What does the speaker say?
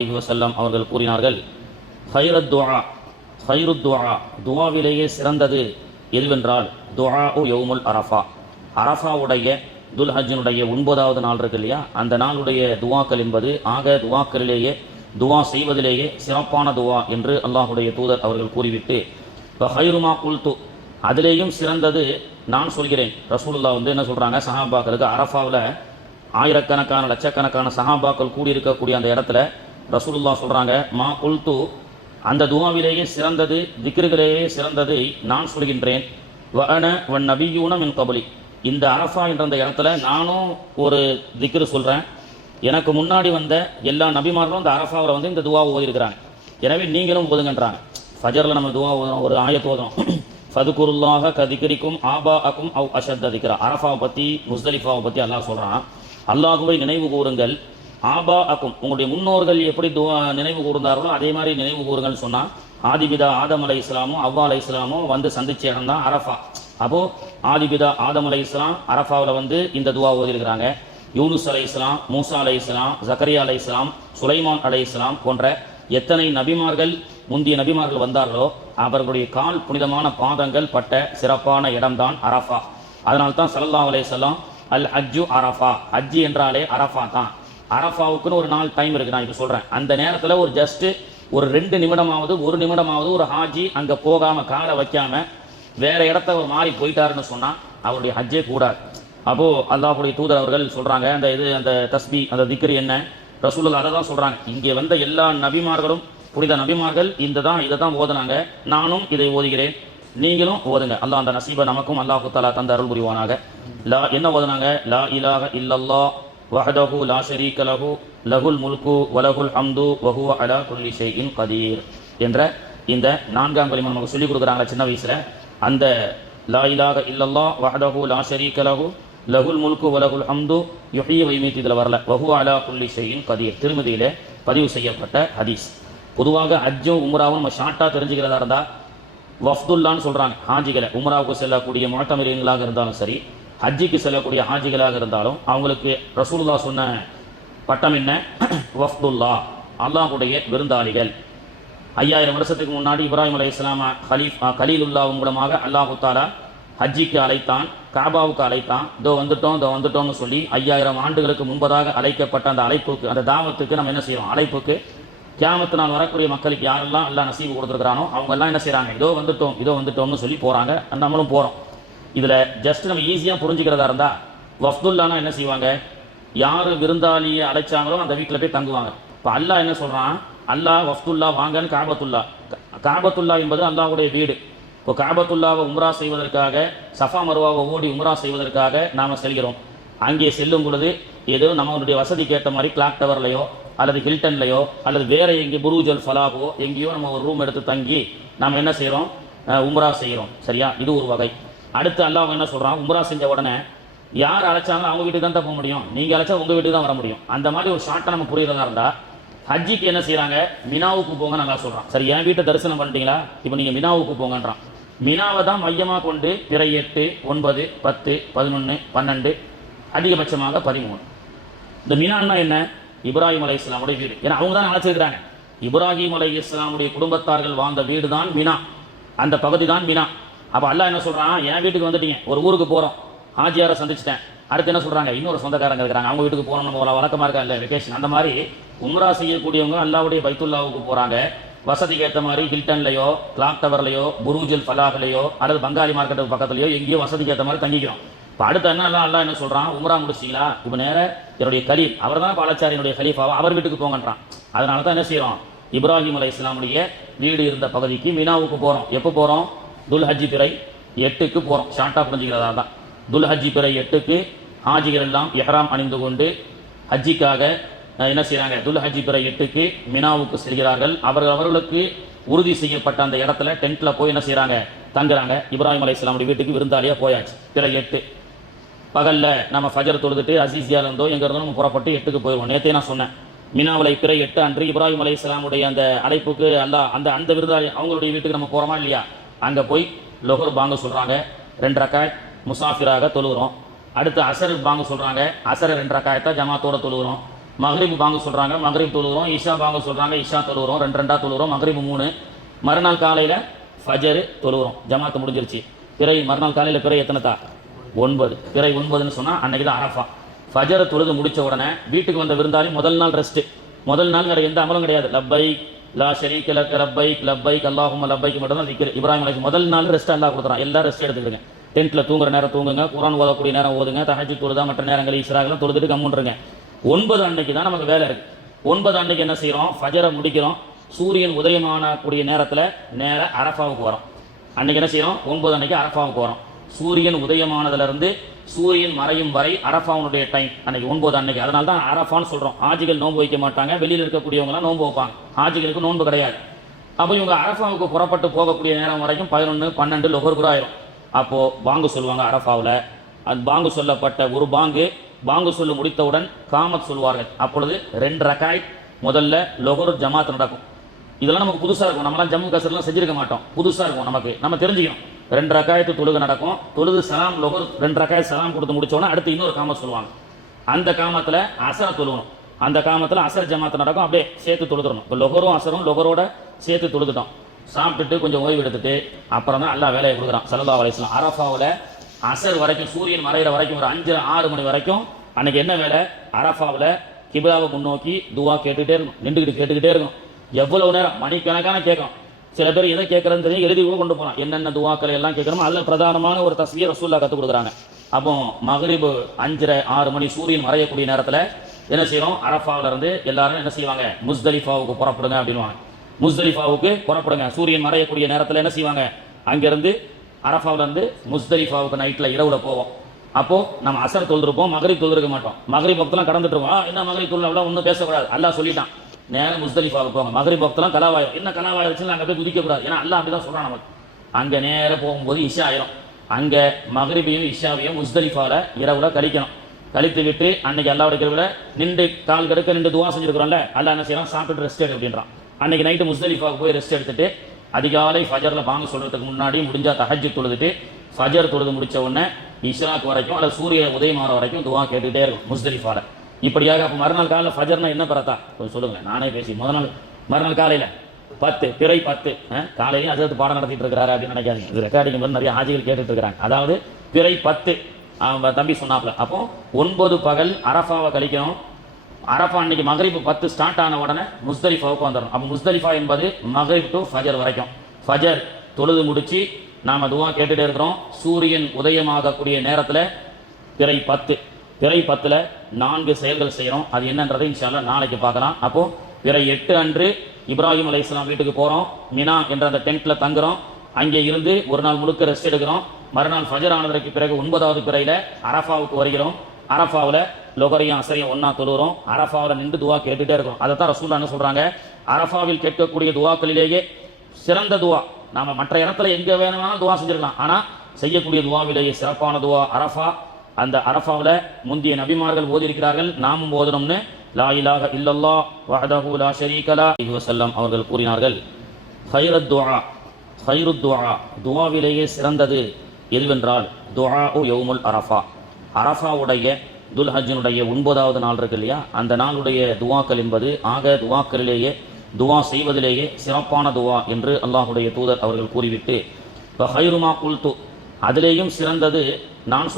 அலைஹி வசல்லம் அவர்கள் கூறினார்கள் ஹைரத் துவா ஹைருத் துவா துவாவிலேயே சிறந்தது எதுவென்றால் துவா உ யோமுல் அரஃபா. அரஃபாவுடைய துல்ஹஜினுடைய ஒன்பதாவது நாள் இருக்கு இல்லையா? அந்த நாளுடைய துவாக்கள் என்பது ஆக துவாக்களிலேயே துவா செய்வதிலேயே சிறப்பான துவா என்று அல்லாஹுடைய தூதர் அவர்கள் கூறிவிட்டு இப்போ ஹைருமா குல்து. அதிலேயும் சிறந்தது நான் சொல்கிறேன். ரசூலுல்லா வந்து என்ன சொல்கிறாங்க சஹாபாக்களுக்கு அரஃபாவில் ஆயிரக்கணக்கான லட்சக்கணக்கான சஹாபாக்கள் கூடியிருக்கக்கூடிய அந்த இடத்துல ரசூலுல்லா சொல்கிறாங்க மா குல்து. அந்த துவாவிலேயே சிறந்தது திக்ருகளிலேயே சிறந்ததை நான் சொல்கின்றேன். வன வன் நபியூனம் மின் கபலி. இந்த அரஃபா என்ற அந்த இடத்துல நானும் ஒரு திக்ரு சொல்கிறேன் எனக்கு முன்னாடி வந்த எல்லா நபிமார்களும் இந்த அரஃபாவில் வந்து இந்த துவா ஓதிருக்கிறாங்க எனவே நீங்களும் ஓதுங்கன்றாங்க. ஃபஜரில் நம்ம துவா ஓதுறோம் ஒரு ஆயத்து ஓதுறோம். ஃபதுகுருல்லாக கதிகரிக்கும் ஆபா அக்கும் அவ் அஷத் அதிகரா அரஃபாவை பற்றி முஸ்தலிஃபாவை பற்றி அல்லாஹ் சொல்கிறான் அல்லாஹுவை நினைவு கூறுங்கள். ஆபா அக்கும் உங்களுடைய முன்னோர்கள் எப்படி துவா நினைவு கூர்ந்தார்களோ அதே மாதிரி நினைவு கூறுங்கள்னு சொன்னால் ஆதிபிதா ஆதம் அலை இஸ்லாமும் அவ்வா அலை இஸ்லாமும் வந்து சந்திச்ச இடம் தான் அரஃபா. அப்போது ஆதிபிதா ஆதம் அலை இஸ்லாம் அரஃபாவில் வந்து இந்த துவா ஓதிருக்கிறாங்க யூனுஸ் அலை இஸ்லாம் மூசா அலை இஸ்லாம் ஜக்கரியா அலை இஸ்லாம் சுலைமான் அலை இஸ்லாம் போன்ற எத்தனை நபிமார்கள் முந்தைய நபிமார்கள் வந்தார்களோ அவர்களுடைய கால் புனிதமான பாதங்கள் பட்ட சிறப்பான இடம்தான் அரஃபா. அதனால்தான் தான் சல்லல்லாஹு அலைஹி அல் ஹஜ்ஜு அரஃபா. ஹஜ்ஜி என்றாலே அரஃபா தான். அரஃபாவுக்குன்னு ஒரு நாள் டைம் இருக்கு. நான் இப்போ சொல்கிறேன் அந்த நேரத்தில் ஒரு ஜஸ்ட் ஒரு ரெண்டு நிமிடமாவது ஒரு நிமிடமாவது ஒரு ஹாஜி அங்கே போகாமல் காலை வைக்காமல் வேறு இடத்த ஒரு மாறி போயிட்டாருன்னு சொன்னால் அவருடைய ஹஜ்ஜே கூடாது. அப்போ அல்லாஹுடைய தூதர் அவர்கள் சொல்கிறாங்க அந்த இது அந்த தஸ்பி அந்த திக்ரி என்ன? ரசூலுல்லாஹ் அதை தான் சொல்கிறாங்க இங்கே வந்த எல்லா நபிமார்களும் புனித நபிமார்கள் இந்த தான் இதை தான் ஓதுனாங்க. நானும் இதை ஓதுகிறேன். நீங்களும் ஓதுங்க. அல்லாஹ் அந்த நசீபை நமக்கும் அல்லாஹு தஆலா தந்த அருள் புரிவானாக. லா என்ன ஓதுனாங்க? லா இலாக இல்லல்லா وحده لا ஷரீக லஹு லஹுல் முல்கு வலகுல் ஹம்து வஹுவ அலா குல்லி ஷைஇன் கதீர் என்ற இந்த நான்காம் கலிமா நமக்கு சொல்லிக் கொடுக்குறாங்க சின்ன வயசுல. அந்த லா இலாக இல்லல்லா வஹதஹு லா ஷரீக லஹு லகுல் முல்கு வலகுல் ஹம்து யுஹ்யி வைமீத் இதில் வரல. வஹு அலா குல்லி ஷைஇன் கதீர். திருமதியிலே பதிவு செய்யப்பட்ட ஹதீஸ். பொதுவாக ஹஜ்ஜும் உம்ராவும் நம்ம ஷார்ட்டாக தெரிஞ்சுக்கிறதா இருந்தால் வஃப்துல்லான்னு சொல்கிறாங்க ஹாஜிகளை உம்ராவுக்கு செல்லக்கூடிய முழத்தமிரியங்களாக இருந்தாலும் சரி ஹஜ்ஜிக்கு செல்லக்கூடிய ஹாஜிகளாக இருந்தாலும் அவங்களுக்கு ரசூல்லா சொன்ன பட்டம் என்ன? வஃப்துல்லா அல்லாஹுடைய விருந்தாளிகள். ஐயாயிரம் வருஷத்துக்கு முன்னாடி இப்ராஹிம் அலி இஸ்லாம ஹலீஃப் கலீலுல்லாவும் மூலமாக அல்லாஹு தாலா ஹஜ்ஜிக்கு அழைத்தான் காபாவுக்கு அழைத்தான். இதோ வந்துட்டோம் இதோ வந்துட்டோம்னு சொல்லி ஐயாயிரம் ஆண்டுகளுக்கு முன்பதாக அழைக்கப்பட்ட அந்த அழைப்புக்கு அந்த தாவத்துக்கு நம்ம என்ன செய்யறோம்? அழைப்புக்கு கியாமத்து நாள் வரக்கூடிய மக்களுக்கு யாரெல்லாம் எல்லாம் நசீவு கொடுத்துருக்கானோ அவங்க எல்லாம் என்ன செய்கிறாங்க இதோ வந்துட்டோம் இதோ வந்துட்டோம்னு சொல்லி போகிறாங்க நம்மளும் போகிறோம் இதில் ஜஸ்ட் நம்ம ஈஸியாக புரிஞ்சுக்கிறதா இருந்தால் வஃப்துல்லானா என்ன செய்வாங்க? யார் விருந்தாளியை அழைச்சாங்களோ அந்த வீட்டில் போய் தங்குவாங்க. இப்போ அல்லாஹ் என்ன சொல்கிறான் அல்லாஹ் வஃப்துல்லா வாங்கன்னு காபத்துல்லா. காபத்துல்லா என்பது அல்லாவுடைய வீடு. இப்போ காபத்துல்லாவை உம்ரா செய்வதற்காக சஃபா மருவாவை ஓடி உம்ரா செய்வதற்காக நாம் செல்கிறோம். அங்கே செல்லும் பொழுது ஏதோ நம்மளுடைய வசதிக்கு ஏற்ற மாதிரி கிளாக் டவர்லையோ அல்லது ஹில்டன்லையோ அல்லது வேற எங்கே புரூஜல் ஃபலாகோ எங்கேயோ நம்ம ஒரு ரூம் எடுத்து தங்கி நாம் என்ன செய்கிறோம் உம்ரா செய்கிறோம் சரியா? இது ஒரு வகை. அடுத்து அல்லாஹ் என்ன சொல்கிறான் உம்ரா செஞ்ச உடனே யார் அழைச்சாலும் அவங்க வீட்டுக்கு தான் போக முடியும். நீங்கள் அழைச்சா உங்கள் வீட்டுக்கு தான் வர முடியும். அந்த மாதிரி ஒரு ஷார்ட்டை நம்ம புரியுறதா இருந்தால் ஹஜ்ஜிக்கு என்ன செய்கிறாங்க மினாவுக்கு போங்க நல்லா சொல்கிறான் சரி என் வீட்டை தரிசனம் பண்ணிட்டீங்களா? இப்போ நீங்கள் மினாவுக்கு போங்கன்றான். மினாவை தான் மையமாக கொண்டு பிற எட்டு ஒன்பது பத்து பதினொன்று பன்னெண்டு அதிகபட்சமாக பதிமூணு. இந்த மினான்னா என்ன? இப்ராஹிம் அலை இஸ்லாமுடைய வீடு. ஏன்னா அவங்க தான் அழைச்சிருக்கிறாங்க. இப்ராஹிம் அலை இஸ்லாமுடைய குடும்பத்தார்கள் வாழ்ந்த வீடு தான் மினா. அந்த பகுதி தான் மினா. அப்போ அல்லாஹ் என்ன சொல்கிறான் என் வீட்டுக்கு வந்துட்டீங்க. ஒரு ஊருக்கு போகிறோம் ஆஜியாரை சந்திச்சிட்டேன். அடுத்து என்ன சொல்கிறாங்க இன்னொரு சொந்தக்காரங்க இருக்கிறாங்க. அவங்க வீட்டுக்கு போகிறோம் நம்ம வழக்கமாக இருக்கா? இல்லை வெக்கேஷன் அந்த மாதிரி உம்ரா செய்யக்கூடியவங்க அல்லாவுடைய பைத்துல்லாவுக்கு போகிறாங்க வசதிக்கு ஏற்ற மாதிரி ஹில்டன்லையோ கிளாக் டவர்லையோ புரூஜல் ஃபலாஹ்லையோ அல்லது பங்காளி மார்க்கெட்டுக்கு பக்கத்துலையோ எங்கேயோ வசதிக்கு ஏற்ற மாதிரி தங்கிக்கிறோம். இப்போ அடுத்த என்ன எல்லாம் எல்லாம் என்ன சொல்கிறான் உமரா முடிச்சிங்களா இப்போ நேர என்னுடைய கலீப் அவர் தான் பாலச்சாரியனுடைய கலீஃபாவா? அவர் வீட்டுக்கு போங்கன்றான். அதனால தான் என்ன செய்கிறோம் இப்ராஹிம் அலை இஸ்லாமுடைய வீடு இருந்த பகுதிக்கு மினாவுக்கு போகிறோம் எப்போ போகிறோம் துல்ஹஜி பிறை எட்டுக்கு போகிறோம் ஷார்ட்டாக புரிஞ்சுக்கிறதா தான் துல்ஹஜி பிறை எட்டுக்கு ஹாஜிகள் எல்லாம் எஹராம் அணிந்து கொண்டு ஹஜ்ஜிக்காக என்ன செய்கிறாங்க துல்ஹஜி பிறை எட்டுக்கு மினாவுக்கு செல்கிறார்கள். அவர்கள் அவர்களுக்கு உறுதி செய்யப்பட்ட அந்த இடத்துல டென்ட்டில் போய் என்ன செய்கிறாங்க தங்குறாங்க. இப்ராஹிம் அலை இஸ்லாமுடைய வீட்டுக்கு விருந்தாளியாக போயாச்சு. பிறை எட்டு. பகலில் நம்ம ஃபஜர் தொழுதுட்டு அசீசியால இருந்தோ எங்கே இருந்தோ நம்ம புறப்பட்டு எட்டுக்கு போயிடுவோம் நேற்றே நான் சொன்னேன். மினாவலை பிறை எட்டு அன்று இப்ராஹிம் அலை இஸ்லாமுடைய அந்த அழைப்புக்கு அல்லா அந்த அந்த விருந்தாளி அவங்களுடைய வீட்டுக்கு நம்ம போகிறோமா இல்லையா? அங்கே போய் லொஹர் பாங்க சொல்கிறாங்க ரெண்டு ரக்காய் முசாஃபிராக தொழுகிறோம். அடுத்து அசரு பாங்க சொல்கிறாங்க அசர் ரெண்டு ரக்காயத்தை ஜமாத்தோட தொழுகிறோம். மகரிபு பாங்க சொல்கிறாங்க மகரிப் தொழுகிறோம் ஈஷா பாங்க சொல்கிறாங்க இஷா தொழுகிறோம் ரெண்டு ரெண்டாக தொழுகிறோம் மகரிபு மூணு. மறுநாள் காலையில் ஃபஜரு தொழுகிறோம் ஜமாத்து முடிஞ்சிருச்சு. பிறை மறுநாள் காலையில் பிறை எத்தனை தா ஒன்பது. பிறை ஒன்பதுன்னு சொன்னால் அன்னைக்கு தான் அரஃபா. ஃபஜரை தொழுது முடித்த உடனே வீட்டுக்கு வந்த விருந்தாளி முதல் நாள் ரெஸ்ட்டு முதல் நாள் வேறு எந்த அமலும் கிடையாது. லப்பை லா ஷரீக் லக் லப்பைக் லப்பைக் அல்லாஹும் லப்பைக் மட்டும் தான் நிற்கிற இப்ராஹிம் அலைஹி முதல் நாள் ரெஸ்ட் அல்லாஹ் கொடுத்துறான். எல்லா ரெஸ்ட் எடுத்துக்கிடுங்க. டென்ட்டில் தூங்குற நேரம் தூங்குங்க குரான் ஓதக்கூடிய நேரம் ஓதுங்க தகஜி தொழுதா மற்ற நேரங்களில் இஸ்ராகலாம் தொழுதுட்டு கம்முன்றுங்க. ஒன்பது அன்னைக்கு தான் நமக்கு வேலை இருக்குது ஒன்பது அன்னைக்கு என்ன செய்கிறோம் ஃபஜரை முடிக்கிறோம். சூரியன் உதயமானக்கூடிய நேரத்தில் நேர அரஃபாவுக்கு வரோம். அன்னைக்கு என்ன செய்கிறோம் ஒன்பது அன்னைக்கு அரஃபாவுக்கு வரோம். சூரியன் உதயமானதுலேருந்து சூரியன் மறையும் வரை அரஃபாவுடைய டைம் அன்னைக்கு ஒன்பது அன்னைக்கு. அதனால தான் அரஃபான்னு சொல்கிறோம் ஆஜிகள் நோன்பு வைக்க மாட்டாங்க. வெளியில் இருக்கக்கூடியவங்களாம் நோன்பு வைப்பாங்க. ஆஜிகளுக்கு நோன்பு கிடையாது. அப்போ இவங்க அரஃபாவுக்கு புறப்பட்டு போகக்கூடிய நேரம் வரைக்கும் பதினொன்று பன்னெண்டு லொகர் கூட ஆயிரும். அப்போது பாங்கு சொல்லுவாங்க அரஃபாவில். அது பாங்கு சொல்லப்பட்ட ஒரு பாங்கு பாங்கு சொல்லு முடித்தவுடன் காமத் சொல்வார்கள் அப்பொழுது ரெண்டு ரக்காய் முதல்ல லொகர் ஜமாத் நடக்கும். இதெல்லாம் நமக்கு புதுசாக இருக்கும். நம்மலாம் ஜம்மு காஷ்மீர்லாம் செஞ்சிருக்க மாட்டோம். புதுசாக இருக்கும் நமக்கு. நம்ம தெரிஞ்சுக்கணும். ரெண்டு ரக்காயத்து தொழுகை நடக்கும். தொழுது சலாம் லொகர் ரெண்டு ரக்காயத்து சலாம் கொடுத்து முடிச்சோன்னா அடுத்து இன்னொரு காமம் சொல்லுவாங்க. அந்த காமத்தில் அசர தொழுகணும். அந்த காமத்தில் அசர் ஜமாத்து நடக்கும். அப்படியே சேர்த்து தொழுதுடணும் இப்போ லொகரும் அசரும் லொகரோட சேர்த்து தொழுதுட்டோம். சாப்பிட்டுட்டு கொஞ்சம் ஓய்வு எடுத்துட்டு அப்புறம் தான் எல்லா வேலையை கொடுக்குறான். சல்லா அலிஸ்லாம் அரஃபாவில் அசர் வரைக்கும் சூரியன் மறைகிற வரைக்கும் ஒரு அஞ்சு ஆறு மணி வரைக்கும் அன்னைக்கு என்ன வேலை? அரஃபாவில் கிபிலாவை முன்னோக்கி துவா கேட்டுக்கிட்டே இருக்கும் நின்றுக்கிட்டு கேட்டுக்கிட்டே இருக்கும் எவ்வளவு நேரம்? மணிக்கணக்கான கேட்கும் சில பேர் எதை கேட்கறதுன்னு தெரியும் எழுதி கூட கொண்டு போகலாம் என்னென்ன துவாக்களை எல்லாம் கேட்கணுமோ அதில் பிரதானமான ஒரு தஸ்வியை ரசூல்லா கற்றுக் கொடுக்குறாங்க. அப்போ மகரிபு அஞ்சரை ஆறு மணி சூரியன் மறையக்கூடிய நேரத்தில் என்ன செய்யறோம்? அரஃபாவில் இருந்து எல்லாரும் என்ன செய்வாங்க? முஸ்தலிஃபாவுக்கு புறப்படுங்க அப்படின்வாங்க முஸ்தலிஃபாவுக்கு புறப்படுங்க. சூரியன் மறையக்கூடிய நேரத்தில் என்ன செய்வாங்க? அங்கேருந்து அரஃபாவில் இருந்து முஸ்தலிஃபாவுக்கு நைட்டில் இரவுல போவோம். அப்போ நம்ம அசர் தொழுதுருப்போம் மகரிப் தொழுதுருக்க மாட்டோம். மகரிப் பக்கத்தில் கடந்துட்டு என்ன மகரிப் தொழில் அவ்வளோ ஒன்றும் பேசக்கூடாது. அல்லா சொல்லிட்டான். நேரம் முஸ்தலிஃபாவுக்கு போங்க. மகரி பக்தெல்லாம் கலாவாயம். என்ன கலாவாயம் வச்சு அங்கே போய் குதிக்கக்கூடாது. ஏன்னா அல்லாஹ் அப்படி தான் சொல்கிறான் நமக்கு. அங்கே நேராக போகும்போது இஷா ஆயிரும். அங்கே மகரிபையும் இஷாவையும் முஸ்தலிஃபாவில் இரவில் கழிக்கணும். கழித்து விட்டு அன்னைக்கு அல்லா கிருவில நின்று கால் கடுக்க நின்று துவா செஞ்சிருக்கிறோம்ல அல்லா என்ன செய்யலாம் சாப்பிட்டு ரெஸ்ட் எடு அப்படின்றான். அன்னைக்கு நைட்டு முஸ்தலிஃபாவுக்கு போய் ரெஸ்ட் எடுத்துட்டு அதிகாலை ஃபஜரில் பாங்க சொல்கிறதுக்கு முன்னாடி முடிஞ்சால் தஹஜ் தொழுதுட்டு ஃபஜர் தொழுது முடித்த உடனே இஷ்ராக் வரைக்கும் அல்லது சூரிய உதயமாற வரைக்கும் துவா கேட்டுக்கிட்டே இருக்கும் முஸ்தலிஃபாவில் இப்படியாக அப்போ மறுநாள் காலையில் ஃபஜர்னா என்ன பரத்தா கொஞ்சம் சொல்லுங்களேன். நானே பேசி முதல் நாள் மறுநாள் காலையில் பத்து பிறை பத்து காலையிலையும் அது பாடம் நடத்திட்டு இருக்கிறாரு அப்படின்னு நினைக்காதீங்க. இது ரெக்கார்டிங் வந்து நிறைய ஆஜிகள் கேட்டுட்டு இருக்கிறாங்க. அதாவது பிறை பத்து அவன் தம்பி சொன்னாப்ல அப்போ ஒன்பது பகல் அரஃபாவை கழிக்கணும். அரஃபா அன்னைக்கு மகரிப்பு பத்து ஸ்டார்ட் ஆன உடனே முஸ்தலிஃபாவுக்கு வந்துடும் அப்போ முஸ்தலிஃபா என்பது மகரிப் டு ஃபஜர் வரைக்கும். ஃபஜர் தொழுது முடிச்சு நாம் துவா கேட்டுட்டே இருக்கிறோம். சூரியன் உதயமாகக்கூடிய நேரத்தில் பிறை பத்து. பிறை பத்தில் நான்கு செயல்கள் செய்கிறோம் அது என்னன்றதை இன்ஷால்லா நாளைக்கு பார்க்கலாம். அப்போ பிறை எட்டு அன்று இப்ராஹிம் அலைஹிஸ்ஸலாம் வீட்டுக்கு போகிறோம் மினா என்ற அந்த டென்ட்ல தங்குறோம். அங்கே இருந்து ஒரு நாள் முழுக்க ரெஸ்ட் எடுக்கிறோம். மறுநாள் ஃபஜர் ஆனதற்கு பிறகு ஒன்பதாவது பிறையில அரஃபாவுக்கு வருகிறோம். அரஃபாவில் லொகரையும் அசரையும் ஒன்றா தொழுகிறோம் அரஃபாவில் நின்று துவா கேட்டுட்டே இருக்கிறோம் அதை தான் ரசூல்லா என்ன சொல்கிறாங்க அரஃபாவில் கேட்கக்கூடிய துவாக்களிலேயே சிறந்த துவா. நாம மற்ற இடத்துல எங்கே வேணுமானாலும் துவா செஞ்சிருக்கலாம். ஆனால் செய்யக்கூடிய துவாவிலேயே சிறப்பான துவா அரஃபா. அந்த அரஃபாவில் முந்தைய நபிமார்கள் ஓதியிருக்கிறார்கள். நாமும் ஓதணும்னு. லா இலாக இல்லல்லா வஹதஹு லா ஷரீகலா லா அவர்கள் கூறினார்கள். ஹைரத் துஆ ஹைருத் துஆ துஆவிலேயே சிறந்தது எதுவென்றால் துஆ யௌமுல் அரஃபா. அரஃபாவுடைய துல்ஹஜினுடைய ஒன்பதாவது நாள் இருக்கு இல்லையா? அந்த நாளுடைய துவாக்கள் என்பது ஆக துவாக்களிலேயே துவா செய்வதிலேயே சிறப்பான துவா என்று அல்லாஹுடைய தூதர் அவர்கள் கூறிவிட்டு இப்போ ஹைருமா குல்து. அதிலேயும் சிறந்தது நான்